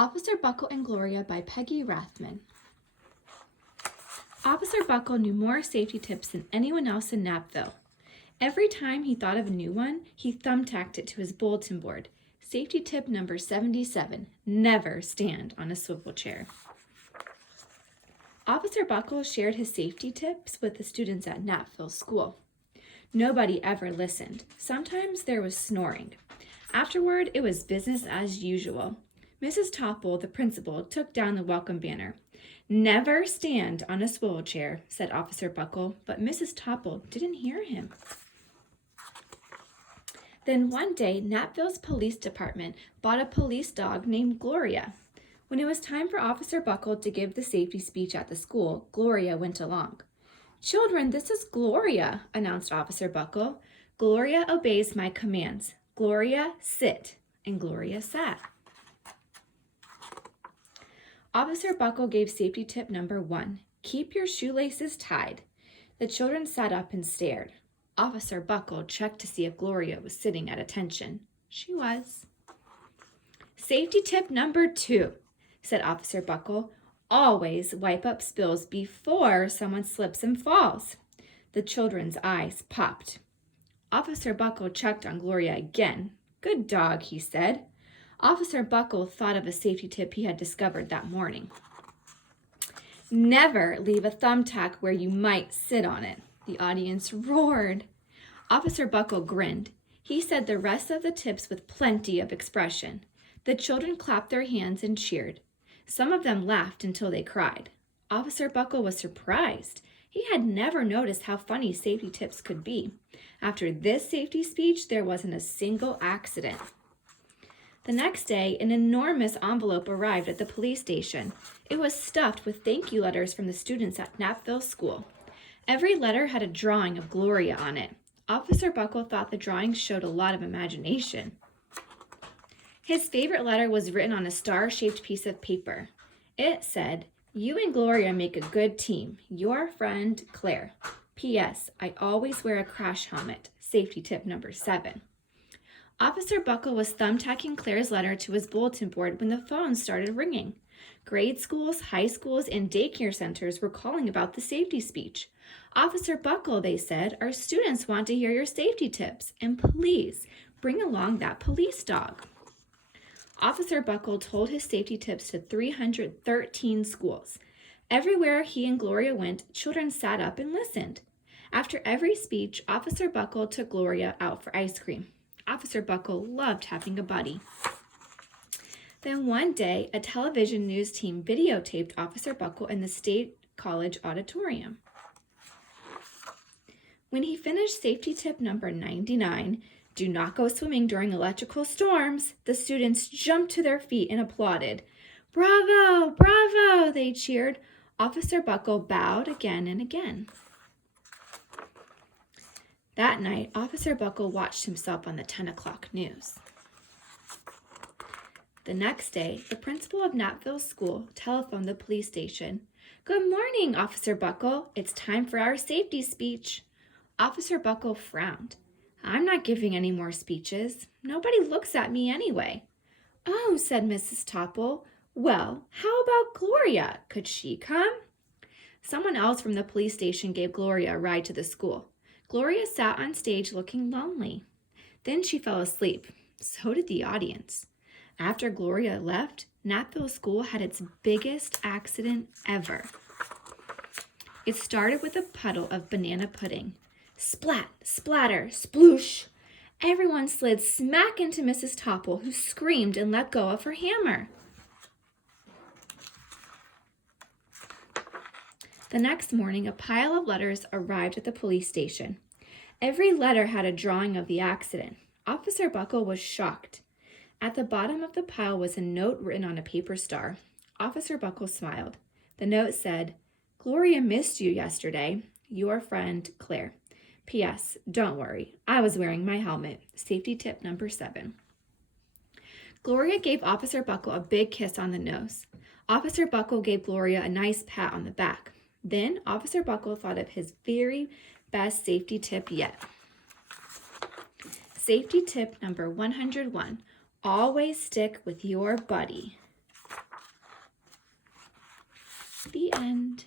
Officer Buckle and Gloria by Peggy Rathman. Officer Buckle knew more safety tips than anyone else in Napville. Every time he thought of a new one, he thumbtacked it to his bulletin board. Safety tip number 77, never stand on a swivel chair. Officer Buckle shared his safety tips with the students at Napville School. Nobody ever listened. Sometimes there was snoring. Afterward, it was business as usual. Mrs. Topple, the principal, took down the welcome banner. "Never stand on a swivel chair," said Officer Buckle, but Mrs. Topple didn't hear him. Then one day, Napville's police department bought a police dog named Gloria. When it was time for Officer Buckle to give the safety speech at the school, Gloria went along. "Children, this is Gloria," announced Officer Buckle. "Gloria obeys my commands. Gloria, sit." And Gloria sat. Officer Buckle gave safety tip number 1, keep your shoelaces tied. The children sat up and stared. Officer Buckle checked to see if Gloria was sitting at attention. She was. Safety tip number 2, said Officer Buckle, always wipe up spills before someone slips and falls. The children's eyes popped. Officer Buckle checked on Gloria again. "Good dog," he said. Officer Buckle thought of a safety tip he had discovered that morning. Never leave a thumbtack where you might sit on it. The audience roared. Officer Buckle grinned. He said the rest of the tips with plenty of expression. The children clapped their hands and cheered. Some of them laughed until they cried. Officer Buckle was surprised. He had never noticed how funny safety tips could be. After this safety speech, there wasn't a single accident. The next day, an enormous envelope arrived at the police station. It was stuffed with thank you letters from the students at Napville School. Every letter had a drawing of Gloria on it. Officer Buckle thought the drawings showed a lot of imagination. His favorite letter was written on a star-shaped piece of paper. It said, "You and Gloria make a good team. Your friend, Claire. P.S. I always wear a crash helmet. Safety tip number 7. Officer Buckle was thumbtacking Claire's letter to his bulletin board when the phone started ringing. Grade schools, high schools, and daycare centers were calling about the safety speech. "Officer Buckle," they said, "our students want to hear your safety tips, and please bring along that police dog." Officer Buckle told his safety tips to 313 schools. Everywhere he and Gloria went, children sat up and listened. After every speech, Officer Buckle took Gloria out for ice cream. Officer Buckle loved having a buddy. Then one day, a television news team videotaped Officer Buckle in the State College auditorium. When he finished safety tip number 99, do not go swimming during electrical storms, the students jumped to their feet and applauded. "Bravo, bravo," they cheered. Officer Buckle bowed again and again. That night, Officer Buckle watched himself on the 10 o'clock news. The next day, the principal of Napville School telephoned the police station. "Good morning, Officer Buckle. It's time for our safety speech." Officer Buckle frowned. "I'm not giving any more speeches. Nobody looks at me anyway." "Oh," said Mrs. Topple. "Well, how about Gloria? Could she come?" Someone else from the police station gave Gloria a ride to the school. Gloria sat on stage looking lonely. Then she fell asleep. So did the audience. After Gloria left, Napville School had its biggest accident ever. It started with a puddle of banana pudding. Splat, splatter, sploosh. Everyone slid smack into Mrs. Topple, who screamed and let go of her hammer. The next morning, a pile of letters arrived at the police station. Every letter had a drawing of the accident. Officer Buckle was shocked. At the bottom of the pile was a note written on a paper star. Officer Buckle smiled. The note said, "Gloria missed you yesterday. Your friend, Claire. P.S. Don't worry, I was wearing my helmet. Safety tip number 7. Gloria gave Officer Buckle a big kiss on the nose. Officer Buckle gave Gloria a nice pat on the back. Then Officer Buckle thought of his very best safety tip yet. Safety tip number 101. Always stick with your buddy. The end.